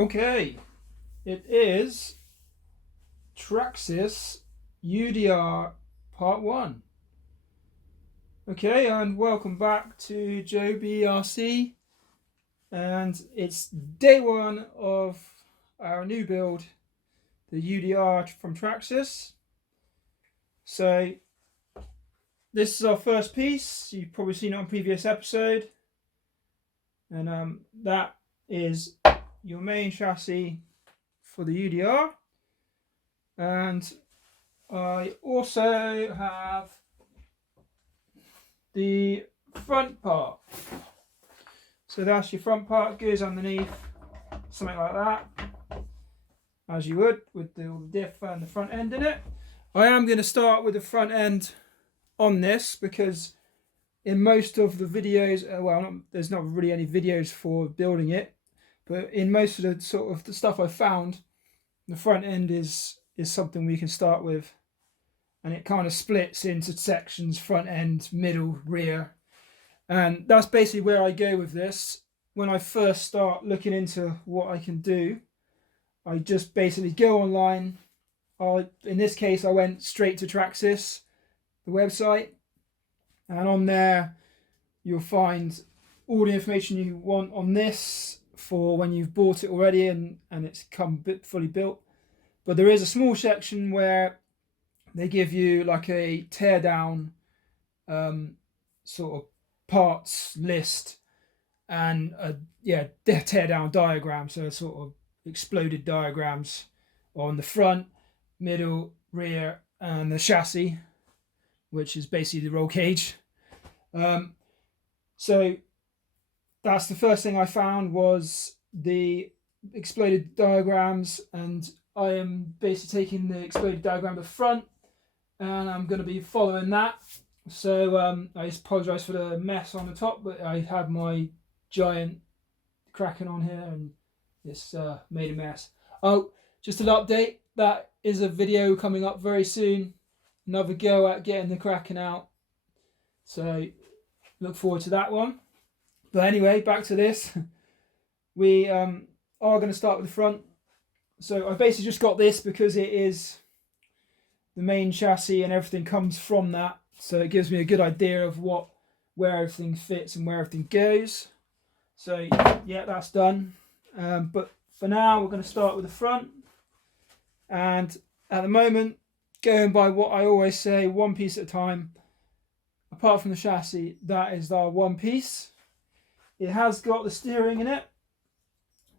Okay, it is Traxxas UDR Part 1. Okay, and welcome back to Joe BRC, and it's day 1 of our new build, the UDR from Traxxas. So this is our first piece. You've probably seen it on previous episode, and that is your main chassis for the UDR. And I also have the front part. So that's your front part, goes underneath, something like that, as you would with the diff and the front end in it. I am going to start with the front end on this because in most of the videos, there's not really any videos for building it, but in most of the sort of the stuff I found, the front end is something we can start with, and it kind of splits into sections: front end, middle, rear, and that's basically where I go with this. When I first start looking into what I can do, I just basically go online. In this case, I went straight to Traxxas, the website, and on there you'll find all the information you want on this for when you've bought it already and it's come fully built. But there is a small section where they give you like a teardown sort of parts list and a teardown diagram, so sort of exploded diagrams on the front, middle, rear, and the chassis, which is basically the roll cage. So that's the first thing I found, was the exploded diagrams, and I am basically taking the exploded diagram to the front, and I'm going to be following that. So I apologise for the mess on the top, but I had my giant Kraken on here and it's made a mess. Oh, just an update, that is a video coming up very soon, another go at getting the Kraken out, so look forward to that one. But anyway, back to this. We are going to start with the front. So I basically just got this because it is the main chassis and everything comes from that, so it gives me a good idea of where everything fits and where everything goes. So yeah, that's done. But for now, we're going to start with the front, and at the moment, going by what I always say, one piece at a time. Apart from the chassis, that is our one piece. It has got the steering in it.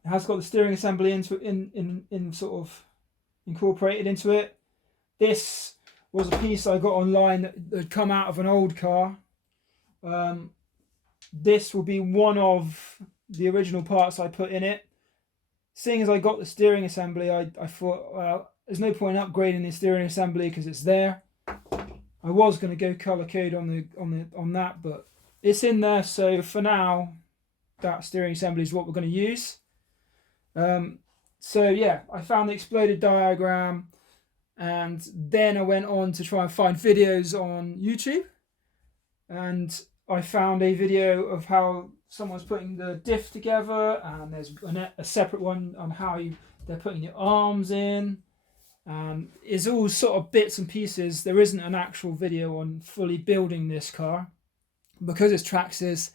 It has got the steering assembly in sort of incorporated into it. This was a piece I got online that had come out of an old car. This will be one of the original parts I put in it. Seeing as I got the steering assembly, I thought, well, there's no point in upgrading the steering assembly because it's there. I was going to go color code on that, but it's in there. So for now, that steering assembly is what we're going to use. So yeah, I found the exploded diagram, and then I went on to try and find videos on YouTube, and I found a video of how someone's putting the diff together, and there's a separate one on how they're putting your arms in. It's all sort of bits and pieces. There isn't an actual video on fully building this car because it's Traxxas.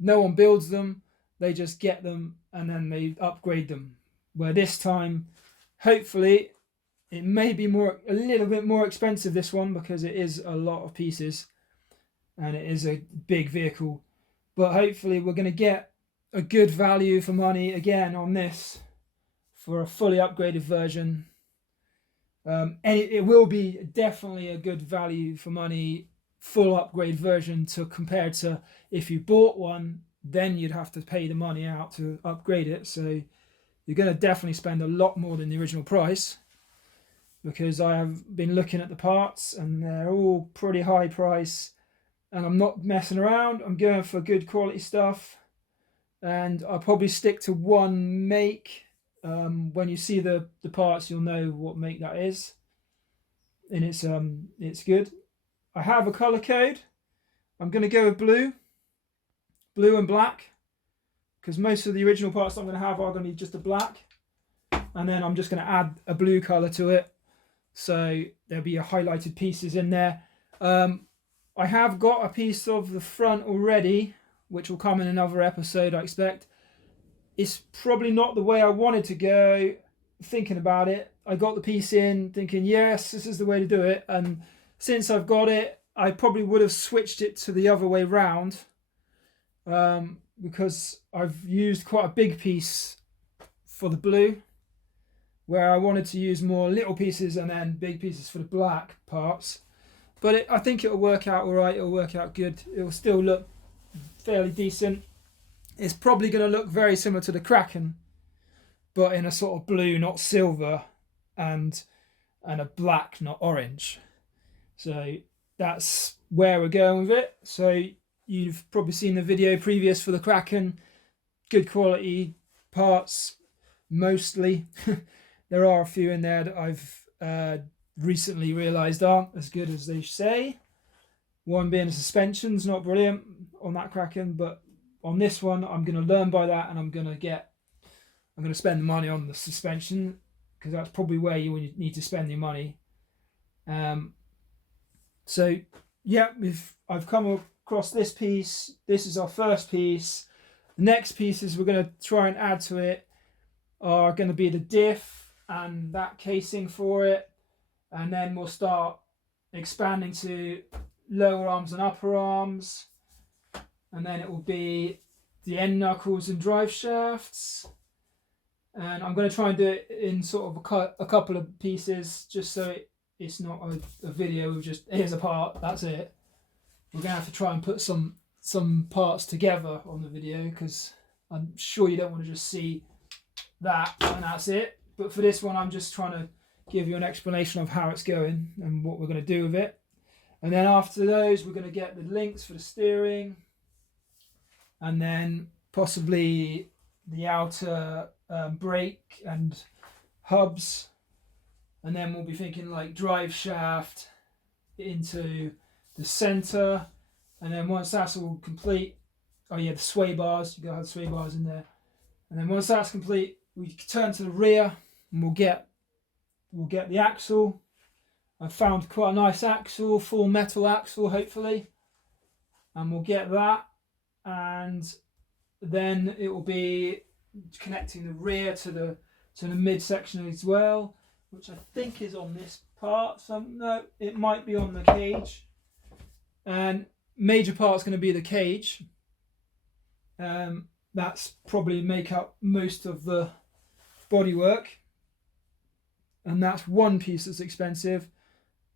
No one builds them, they just get them and then they upgrade them. Where this time, hopefully, it may be a little bit more expensive, this one, because it is a lot of pieces and it is a big vehicle. But hopefully we're going to get a good value for money again on this for a fully upgraded version. And it will be definitely a good value for money full upgrade version compared to if you bought one, then you'd have to pay the money out to upgrade it. So you're going to definitely spend a lot more than the original price, because I have been looking at the parts and they're all pretty high price, and I'm not messing around. I'm going for good quality stuff, and I'll probably stick to one make. When you see the parts, you'll know what make that is, and it's good. I have a color code. I'm going to go with blue and black, because most of the original parts I'm going to have are going to be just a black. and then I'm just going to add a blue color to it, so there'll be a highlighted pieces in there. I have got a piece of the front already, which will come in another episode, I expect. It's probably not the way I wanted to go. Thinking about it, I got the piece in thinking, yes, this is the way to do it, and since I've got it, I probably would have switched it to the other way round, because I've used quite a big piece for the blue, where I wanted to use more little pieces and then big pieces for the black parts. But I think it'll work out all right. It'll work out good. It'll still look fairly decent. It's probably going to look very similar to the Kraken, but in a sort of blue, not silver, and a black, not orange. So that's where we're going with it. So you've probably seen the video previous for the Kraken. Good quality parts, mostly. There are a few in there that I've recently realised aren't as good as they say. One being the suspension's not brilliant on that Kraken, but on this one I'm going to learn by that, and I'm going to spend the money on the suspension, because that's probably where you need to spend your money. So yeah, I've come across this piece. This is our first piece. The next pieces we're going to try and add to it are going to be the diff and that casing for it, and then we'll start expanding to lower arms and upper arms, and then it will be the end knuckles and drive shafts. And I'm going to try and do it in sort of a couple of pieces, just so it's not a video of just here's a part, that's it. We're going to have to try and put some parts together on the video, because I'm sure you don't want to just see that and that's it. But for this one, I'm just trying to give you an explanation of how it's going and what we're going to do with it. And then after those, we're going to get the links for the steering, and then possibly the outer brake and hubs, and then we'll be thinking like drive shaft into the center, and then once that's all complete, oh yeah, the sway bars, you gotta have the sway bars in there, and then once that's complete, we turn to the rear and we'll get the axle. I found quite a nice axle, full metal axle hopefully, and we'll get that, and then it will be connecting the rear to the midsection as well, which I think is on this part. So no, it might be on the cage, and major part's going to be the cage. That's probably make up most of the bodywork, and that's one piece that's expensive.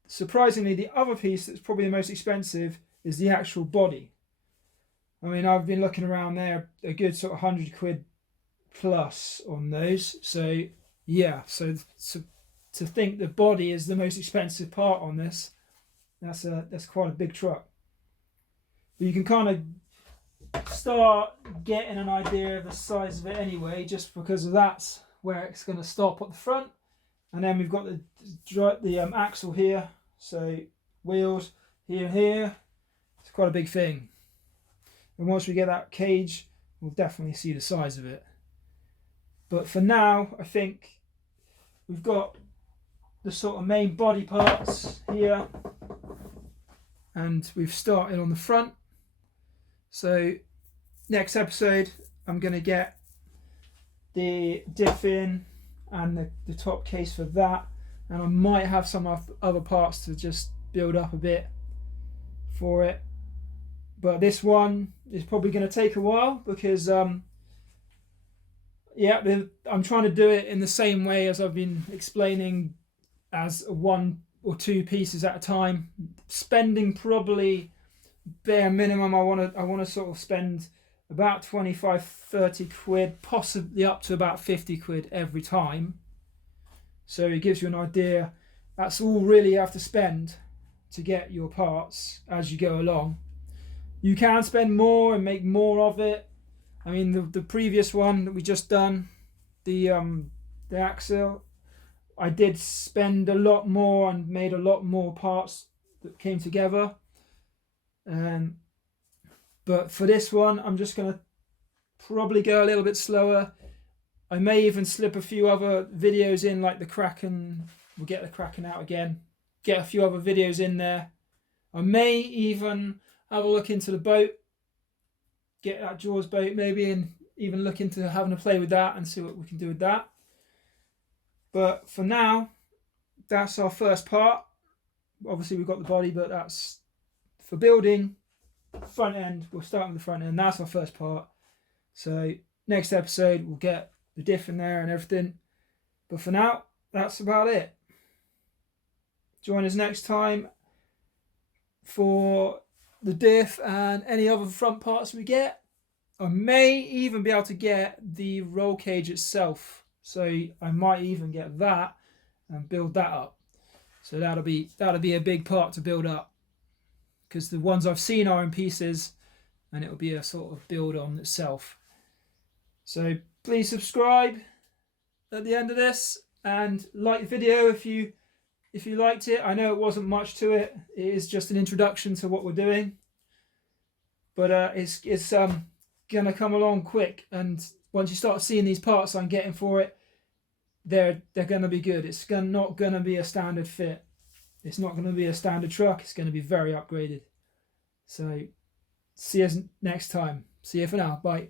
Surprisingly, the other piece that's probably the most expensive is the actual body. I mean, I've been looking around there, a good sort of £100 plus on those. So yeah, so to think the body is the most expensive part on this, that's quite a big truck. But you can kind of start getting an idea of the size of it anyway, just because that's where it's going to stop at the front. And then we've got the axle here, so wheels here and here. It's quite a big thing. And once we get that cage, we'll definitely see the size of it. But for now, I think we've got the sort of main body parts here, and we've started on the front. So next episode, I'm going to get the diff in and the top case for that, and I might have some other parts to just build up a bit for it. But this one is probably going to take a while, because yeah, I'm trying to do it in the same way as I've been explaining, as one or two pieces at a time, spending probably bare minimum. I want to sort of spend about 25-30 quid, possibly up to about 50 quid every time. So it gives you an idea. That's all really you have to spend to get your parts as you go along. You can spend more and make more of it. I mean, the previous one that we just done, the axle, I did spend a lot more and made a lot more parts that came together. But for this one, I'm just going to probably go a little bit slower. I may even slip a few other videos in, like the Kraken. We'll get the Kraken out again. Get a few other videos in there. I may even have a look into the boat. Get that Jaws boat maybe, and even look into having a play with that and see what we can do with that. But for now, that's our first part. Obviously we've got the body, but that's for building. Front end, we'll start with the front end. That's our first part. So next episode we'll get the diff in there and everything. But for now, that's about it. Join us next time for the diff and any other front parts we get. I may even be able to get the roll cage itself, so I might even get that and build that up. So that'll be a big part to build up, because the ones I've seen are in pieces, and it'll be a sort of build on itself. So please subscribe at the end of this and like the video if you liked it. I know it wasn't much to it. It is just an introduction to what we're doing, but it's gonna come along quick. And once you start seeing these parts I'm getting for it, they're gonna be good. It's not gonna be a standard fit. It's not gonna be a standard truck. It's gonna be very upgraded. So see us next time. See you for now. Bye.